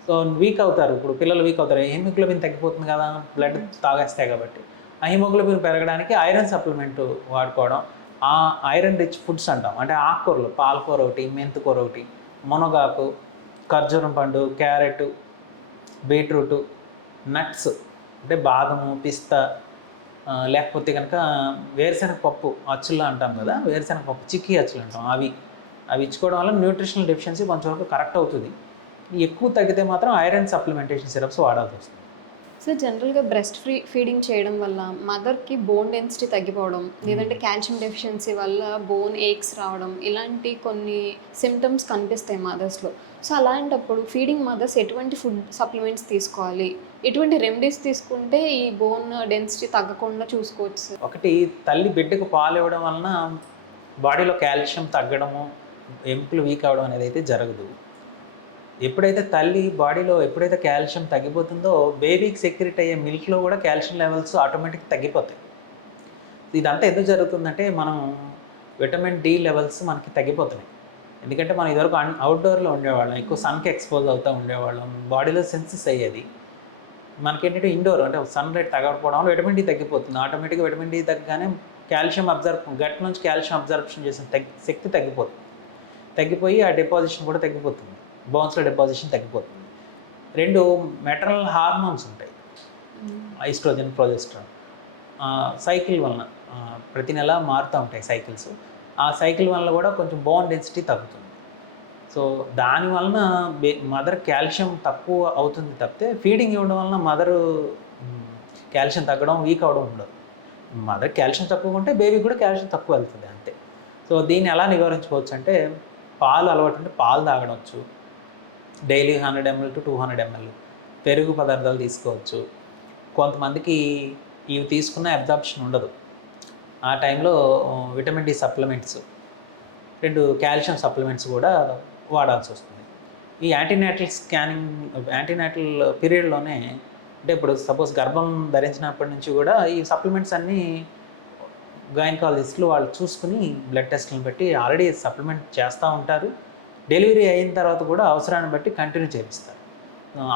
సో వీక్ అవుతారు, ఇప్పుడు పిల్లలు వీక్ అవుతారు, హిమోగ్లోబిన్ తగ్గిపోతుంది కదా బ్లడ్ తాగేస్తాయి కాబట్టి. ఆ హిమోగ్లోబిన్ పెరగడానికి ఐరన్ సప్లిమెంట్ వాడుకోవడం, ఆ ఐరన్ రిచ్ ఫుడ్స్ అంటాం, అంటే ఆకుకూరలు, పాలకూర ఒకటి, మెంతికూర ఒకటి, మునగాకు, ఖర్జూరం పండు, క్యారెట్, బీట్రూటు, నట్స్ అంటే బాదము, పిస్తా, లేకపోతే కనుక వేరుశనగ పప్పు అచ్చులు అంటాం కదా, వేరుశనగ పప్పు చిక్కీ అచ్చులు అంటాం, అవి ఇచ్చుకోవడం వల్ల న్యూట్రిషనల్ డెఫిషియన్సీ కొంచెం వరకు కరెక్ట్ అవుతుంది. ఎక్కువ తగ్గితే మాత్రం ఐరన్ సప్లిమెంటేషన్ సిరప్స్ వాడాల్సి వస్తుంది. సో జనరల్గా బ్రెస్ట్ ఫీడింగ్ చేయడం వల్ల మదర్కి బోన్ డెన్సిటీ తగ్గిపోవడం, లేదంటే కాల్షియం డెఫిషియన్సీ వల్ల బోన్ ఏక్స్ రావడం, ఇలాంటి కొన్ని సిమ్టమ్స్ కనిపిస్తాయి మదర్స్లో. సో అలాంటప్పుడు ఫీడింగ్ మదర్స్ ఎటువంటి ఫుడ్ సప్లిమెంట్స్ తీసుకోవాలి, ఎటువంటి రెమెడీస్ తీసుకుంటే ఈ బోన్ డెన్సిటీ తగ్గకుండా చూసుకోవచ్చు సార్? ఒకటి, తల్లి బిడ్డకు పాలు ఇవ్వడం వలన బాడీలో కాల్షియం తగ్గడము, ఎముకలు వీక్ అవ్వడం అనేది అయితే జరగదు. ఎప్పుడైతే తల్లి బాడీలో ఎప్పుడైతే కాల్షియం తగ్గిపోతుందో బేబీకి సెక్రెట్ అయ్యే మిల్క్లో కూడా కాల్షియం లెవెల్స్ ఆటోమేటిక్ తగ్గిపోతాయి. ఇదంతా ఎందుకు జరుగుతుందంటే మనం విటమిన్ డి లెవెల్స్ మనకి తగ్గిపోతున్నాయి. ఎందుకంటే మనం ఇదివరకు అవుట్డోర్లో ఉండేవాళ్ళం, ఎక్కువ సన్కి ఎక్స్పోజ్ అవుతూ ఉండేవాళ్ళం, బాడీలో సెన్సెస్ అయ్యేది. మనకేంటంటే ఇండోర్ అంటే సన్ లైట్ తగ్గకపోవడం వల్ల విటమిన్ డి తగ్గిపోతుంది. ఆటోమేటిక్గా విటమిన్ డి తగ్గగానే కాల్షియం గట్ నుంచి కాల్షియం అబ్జర్ప్షన్ చేసిన శక్తి తగ్గిపోయి ఆ డిపాజిషన్ కూడా తగ్గిపోతుంది, బోన్స్లో డిపాజిషన్ తగ్గిపోతుంది. రెండు, మెటరల్ హార్మోన్స్ ఉంటాయి, ఈస్ట్రోజన్, ప్రొజెస్ట్రాన్, సైకిల్ వలన ప్రతి నెల మారుతూ ఉంటాయి సైకిల్స్. ఆ సైకిల్ వల్ల కూడా కొంచెం బోన్ డెన్సిటీ తగ్గుతుంది. సో దాని వలన మదర్ కాల్షియం తక్కువ అవుతుంది తప్పితే ఫీడింగ్ ఇవ్వడం వలన మదరు కాల్షియం తగ్గడం, వీక్ అవ్వడం ఉండదు. మదర్ కాల్షియం తక్కువ ఉంటే బేబీకి కూడా కాల్షియం తక్కువ వెళ్తుంది అంతే. సో దీన్ని ఎలా నివారించుకోవచ్చు అంటే పాలు అలవాటు ఉంటే పాలు తాగవచ్చు. డైలీ 100 ml to 200 ml పెరుగు పదార్థాలు తీసుకోవచ్చు. కొంతమందికి ఇవి తీసుకున్న అబ్జార్ప్షన్ ఉండదు. ఆ టైంలో vitamin D supplements, 2 calcium supplements కూడా వాడాల్సి వస్తుంది. ఈ యాంటీనాటల్ పీరియడ్లోనే అంటే ఇప్పుడు సపోజ్ గర్భం ధరించినప్పటి నుంచి కూడా ఈ సప్లిమెంట్స్ అన్నీ గైనకాలజిస్టులు వాళ్ళు చూసుకుని బ్లడ్ టెస్టులను బట్టి ఆల్రెడీ సప్లిమెంట్ చేస్తూ ఉంటారు. డెలివరీ అయిన తర్వాత కూడా అవసరాన్ని బట్టి కంటిన్యూ చేపిస్తారు.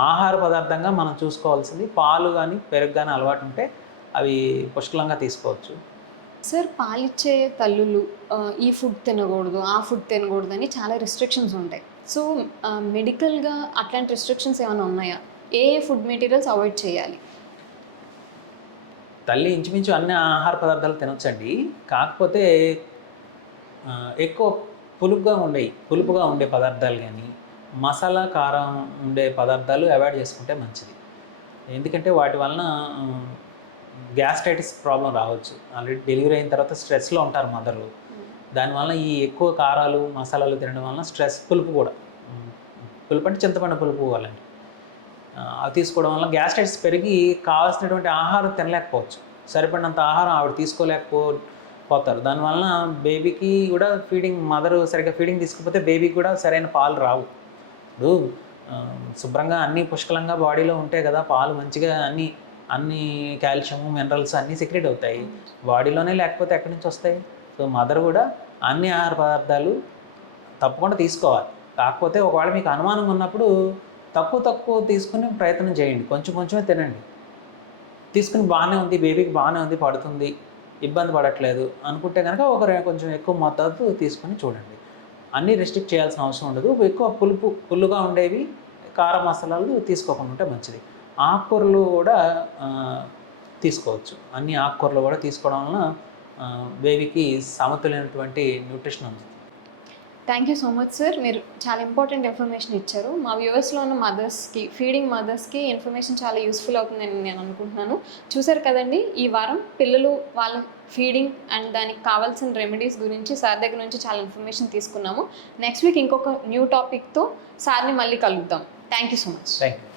ఆహార పదార్థంగా మనం చూసుకోవాల్సింది పాలు కానీ పెరుగు కానీ అలవాటు ఉంటే అవి పుష్కలంగా తీసుకోవచ్చు. సార్, పాలిచ్చే తల్లులు ఈ ఫుడ్ తినకూడదు, ఆ ఫుడ్ తినకూడదు అని చాలా రిస్ట్రిక్షన్స్ ఉంటాయి. సో మెడికల్గా అట్లాంటి రిస్ట్రిక్షన్స్ ఏమైనా ఉన్నాయా? ఏ ఫుడ్ మెటీరియల్స్ అవాయిడ్ చేయాలి? తల్లి ఇంచుమించు అన్ని ఆహార పదార్థాలు తినొచ్చండి. కాకపోతే ఎక్కువ పులుపుగా ఉండే పదార్థాలు కానీ మసాలా కారం ఉండే పదార్థాలు అవాయిడ్ చేసుకుంటే మంచిది. ఎందుకంటే వాటి వలన గ్యాస్ట్రైటిస్ ప్రాబ్లం రావచ్చు. ఆల్రెడీ డెలివరీ అయిన తర్వాత స్ట్రెస్లో ఉంటారు మదర్లు. దానివల్ల ఈ ఎక్కువ కారాలు మసాలాలు తినడం వలన స్ట్రెస్, పులుపు అంటే చింతపండు పులుపు వాళ్ళని అవి తీసుకోవడం వల్ల గ్యాస్ట్రైటిస్ పెరిగి కావాల్సినటువంటి ఆహారం తినలేకపోవచ్చు. సరిపడినంత ఆహారం ఆవిడ తీసుకోలేకపోతారు. దానివల్ల బేబీకి కూడా మదర్ సరిగ్గా ఫీడింగ్ తీసుకోకపోతే బేబీకి కూడా సరైన పాలు రావు. ఇప్పుడు శుభ్రంగా అన్నీ పుష్కలంగా బాడీలో ఉంటే కదా పాలు మంచిగా అన్ని కాల్షియం, మినరల్స్ అన్నీ సెక్రెట్ అవుతాయి. బాడీలోనే లేకపోతే ఎక్కడి నుంచి వస్తాయి? సో మదర్ కూడా అన్ని ఆహార పదార్థాలు తప్పకుండా తీసుకోవాలి. కాకపోతే ఒకవేళ మీకు అనుమానం ఉన్నప్పుడు తక్కువ తీసుకుని ప్రయత్నం చేయండి. కొంచెమే తినండి. తీసుకుని బాగానే ఉంది, బేబీకి బాగానే ఉంది, పడుతుంది, ఇబ్బంది పడట్లేదు అనుకుంటే కనుక కొంచెం ఎక్కువ మోతాదు తీసుకొని చూడండి. అన్నీ రెస్ట్రిక్ట్ చేయాల్సిన అవసరం ఉండదు. ఎక్కువ పుల్లుగా ఉండేవి, కార మసాలాలు తీసుకోకుండా ఉంటే మంచిది. ఆకుకూరలు కూడా తీసుకోవచ్చు. అన్ని ఆకుకూరలు కూడా తీసుకోవడం వలన బేబీకి సమతులైనటువంటి న్యూట్రిషన్ అందుతుంది. Thank you so much sir. మీరు చాలా ఇంపార్టెంట్ ఇన్ఫర్మేషన్ ఇచ్చారు. మా వ్యూవర్స్లో ఉన్న ఫీడింగ్ మదర్స్కి ఇన్ఫర్మేషన్ చాలా యూస్ఫుల్ అవుతుందని నేను అనుకుంటున్నాను. చూసారు కదండి, ఈ వారం పిల్లలు వాళ్ళ ఫీడింగ్ అండ్ దానికి కావాల్సిన రెమెడీస్ గురించి సార్ దగ్గర నుంచి చాలా ఇన్ఫర్మేషన్ తీసుకున్నాము. నెక్స్ట్ వీక్ ఇంకొక న్యూ టాపిక్తో సార్ని మళ్ళీ కలుద్దాం. Thank you so much. Thank you.